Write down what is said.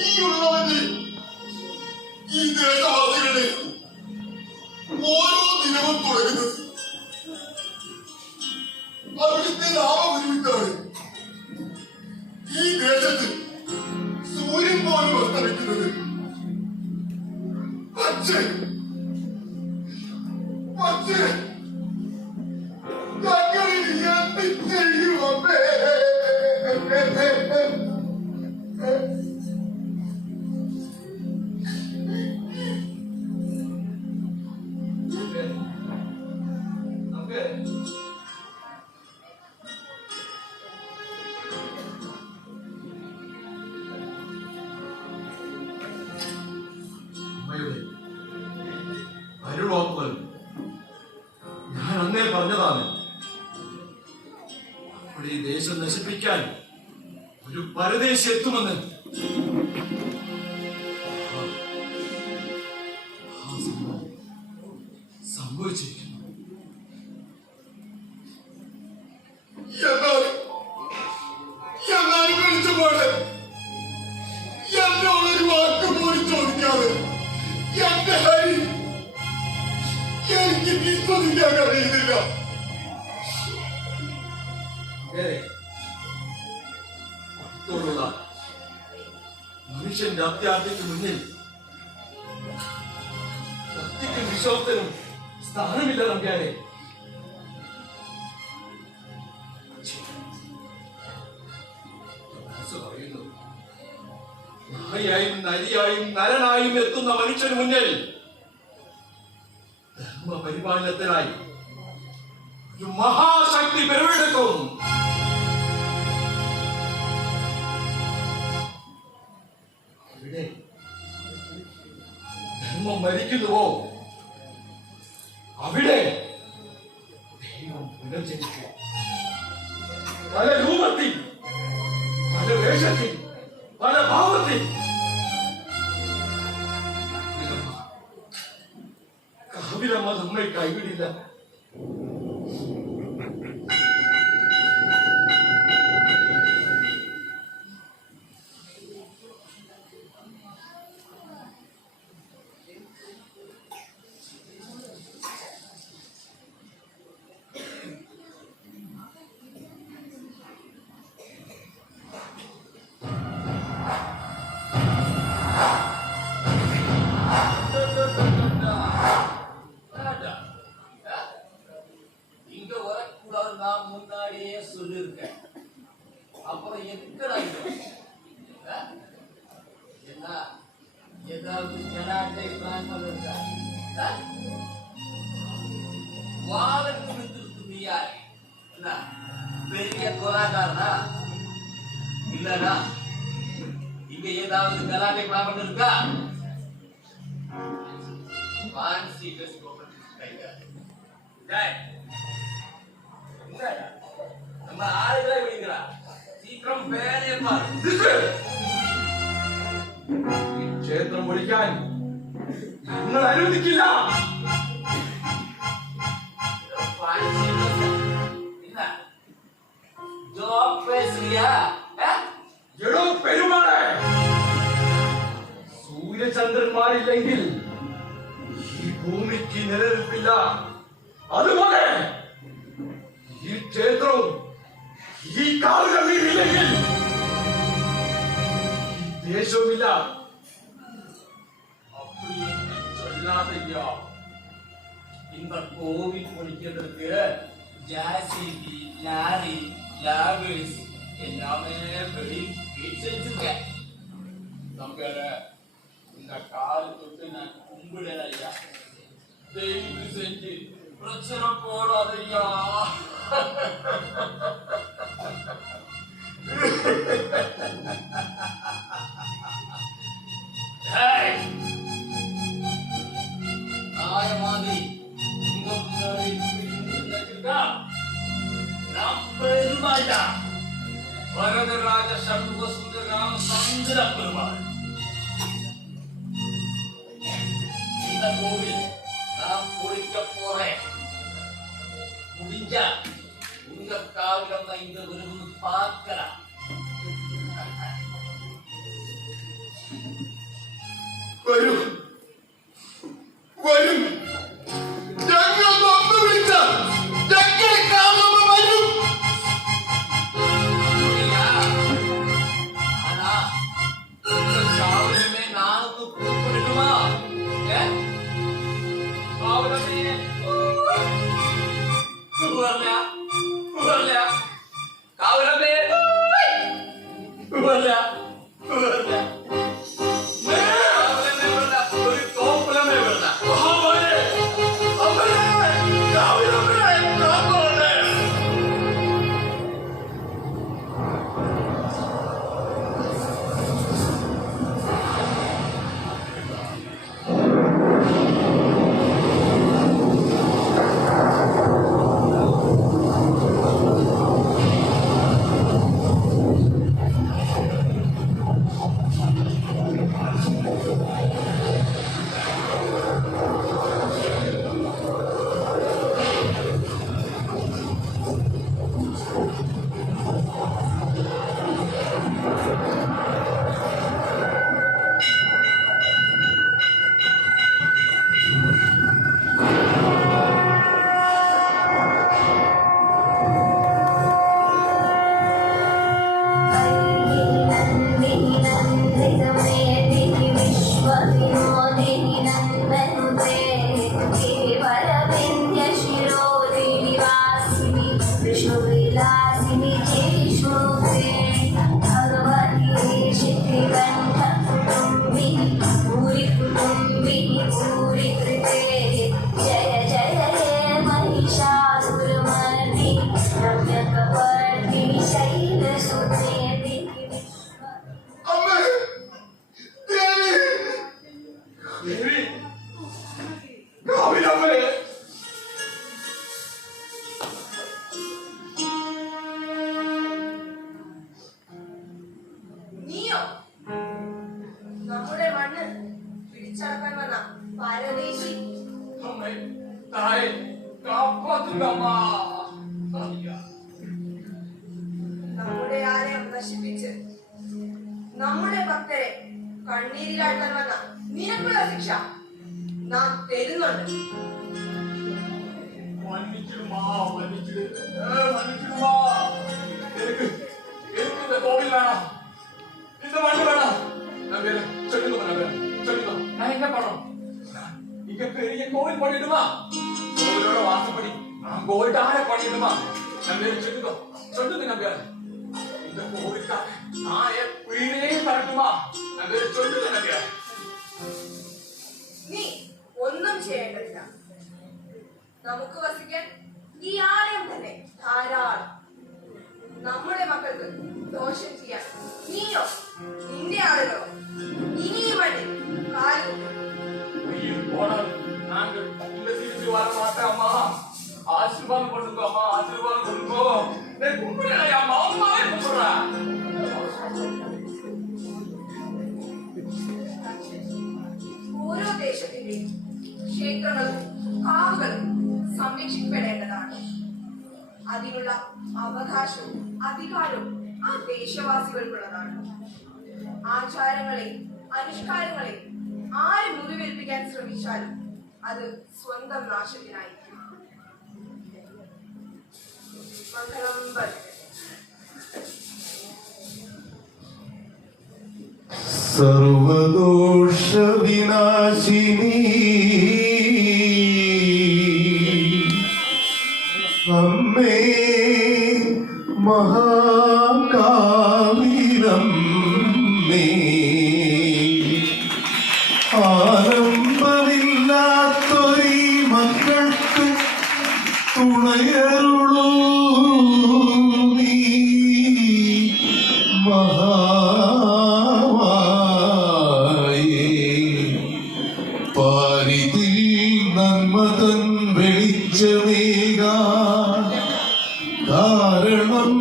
ഈ ഉള്ളവന്റെ ഈ ദേശവാസികളുടെ ഓരോ ദിനവും തുടങ്ങുന്നത് അവിടുത്തെ നാമം ഒരുമിച്ചാണ്. ഈ ദേശത്ത് സൂര്യൻ പോലും അസ്തമിക്കുന്നത്. പക്ഷേ ഞങ്ങളിൽ എന്ത് ചെയ്യുമേ? അരുളോപ്പൽ ഞാൻ അന്നേ പറഞ്ഞതാണ്. അപ്പോൾ ഈ ദേശം നശിപ്പിക്കാൻ ഒരു പരദേശി എത്തുമെന്ന്. സംഭവിച്ചിരിക്കുന്നു. എന്നാലും വിളിച്ചുപോലെ എന്നോടൊരു വാക്ക് പോലും ചോദിക്കാതെ എന്റെ ഹരി എനിക്ക് വിശ്വസിക്കാൻ കഴിയുന്നില്ല. മനുഷ്യന്റെ അത്യാർത്ഥിക്ക് മുന്നിൽ ഭക്തിക്കും വിശ്വാസത്തിനും സ്ഥാനമില്ല നമ്പ്യാരെ. പറയുന്നു, നായായും നരിയായും നരനായും എത്തുന്ന മനുഷ്യന് മുന്നിൽ ധർമ്മപരിപാലനത്തിനായി ഒരു മഹാശക്തി പെരുവെടുക്കും. അവിടെ ധർമ്മം മരിക്കുന്നുവോ അവിടെ ദൈവം പുനർജനിക്കും. പല രൂപത്തിൽ, പല വേഷത്തിൽ, പല ഭാവത്തിൽ. കാവിലമ്മ നമ്മെ കൈവിടില്ല. அப்புறம் எக்கடா என்ன ஏதாவது ஜனாட்டை பிளான் பண்ணிருக்கா வாழக்கு விட்டுருக்கு யார் என்ன பெரிய கொலாக்காரனா இல்லடா இங்க ஏதாவது கலாட்டை பிளான் பண்ணிருக்கா ஃபேன்சி ட்ரெஸ் போட்டுருக்காங்க என்னடா நம்ம ஆளுகளை விடுங்கடா சீக்கிரம் வேலையை பாரு. ഈ ക്ഷേത്രം പൊളിക്കാൻ ഞങ്ങൾ അനുവദിക്കില്ല. എടോ പെരുമാളെ, സൂര്യചന്ദ്രന്മാരില്ലെങ്കിൽ ഈ ഭൂമിക്ക് നിലനിൽപ്പില്ല. അതുപോലെ ഈ ക്ഷേത്രവും ഈ കാലുകളില്ലെങ്കിൽ ദേശവുമില്ല. அப்படி சொல்லாதையா. இந்த கோவில் முடிக்கிறதுக்கு ஜேசிபி, லாரி, லாவிஸ் எல்லாமே வெயிட் செஞ்சிருக்கேன். நம்பற இந்த கால் தொட்டு நான் கும்பிடல ஐயா. தயவு செஞ்சு பிரச்சனை போடாதையா. மாதிரி உங்க பெருமாள்டா வரதராஜ சண்முக சுந்தரராம சந்திர பெருமாள். இந்த கோவில் நான் பொறிக்க போறேன். முடிஞ்சா உங்க காவியம் தான் இந்த விரும்பு பார்க்கலாம். വരൂ, വരും. ഞങ്ങൾ വന്നു വിളിച്ചാൽ ഞങ്ങൾ കാവലമ്മ വരും. காவலமே நானும் கூப்பிடணுமா? காவலமே வரலையா? வரலையா? காவலமே வரலையா? வரலையா? காவலமே வரல, ஒரு கோப்பலமே வரல. അവനെ, അവനെ, കാവലമ്മേ, കാവലമ്മേ. അമ്മേ, ദേവി, ദേവി, കാവിലമ്മേ, നീയോ നമ്മുടെ മണ്ണ് പിടിച്ചടക്കാൻ വന്ന പരദേശി. അമ്മേ, തായെ കാപ്പാത്തുകമ്മ. നമ്മുടെ ആലയം നശിപ്പിച്ച് നമ്മുടെ ഭക്തരെ കണ്ണീരിലാഴ്ത്താൻ വന്ന നിനക്കുള്ള ശിക്ഷ നാം തരുന്നുണ്ട്. மன்னிச்சிடுமா, மன்னிச்சிடு, மன்னிச்சிடுமா. எனக்கு எனக்கு இந்த கோவில் வேணாம், இந்த மண்ணு வேணாம். நான் வேற சொல்லுங்க, நான் வேற சொல்லுங்க. நான் என்ன பண்ணணும்? இங்க பெரிய கோவில் பண்ணிடுமா? கோவிலோட வாசப்படி நான் கோவில்டார பண்ணிடுமா? நான் வேற சொல்லுங்க, சொல்லுங்க. நான் வேற இந்த கோவிலுக்காக நான் என் உயிரே தரட்டுமா? நான் வேற சொல்லுங்க. நான் வேற നീ ഒന്നും ചെയ്യേണ്ടതില്ല. നമുക്ക് വസിക്കാൻ ഈ ആലയം തന്നെ ധാരാളം. നമ്മുടെ മക്കൾക്ക് ദോഷം ചെയ്യാൻ നീയോ നിന്റെ ആളുകളോ ഇനിയും മണ്ണിൽ കാലുകുത്തും. உயிர் போனால் நாங்கள் இந்த திருச்சி வர மாட்டோம்மா. ஆசீர்வாதம் பண்ணுங்க அம்மா, ஆசீர்வாதம் பண்ணுங்க. நான் கும்பிடுறேன் அம்மா, அம்மாவே கும்பிடுறேன். ഓരോ ദേശത്തിന്റെയും ക്ഷേത്രങ്ങളും കാവുകളും സംരക്ഷിക്കപ്പെടേണ്ടതാണ്. അതിനുള്ള അവകാശവും അധികാരവും ആ ദേശവാസികൾക്കുള്ളതാണ്. ആചാരങ്ങളെയും അനുഷ്കാരങ്ങളെയും ആര് മുറിവേൽപ്പിക്കാൻ ശ്രമിച്ചാലും അത് സ്വന്തം നാശത്തിനായിരിക്കും. മംഗളം ഭജനം. സർവദോഷ വിനാശിനി അമ്മേ മഹാകാവിലമ്മേ, ആരംഭമില്ലാത്തൊരീ മക്കൾക്ക് തുണയരുളൂ നീ മഹാമായേ. പാരിതിൽ നന്മതൻ വെളിച്ചമേകാൻ കാരണം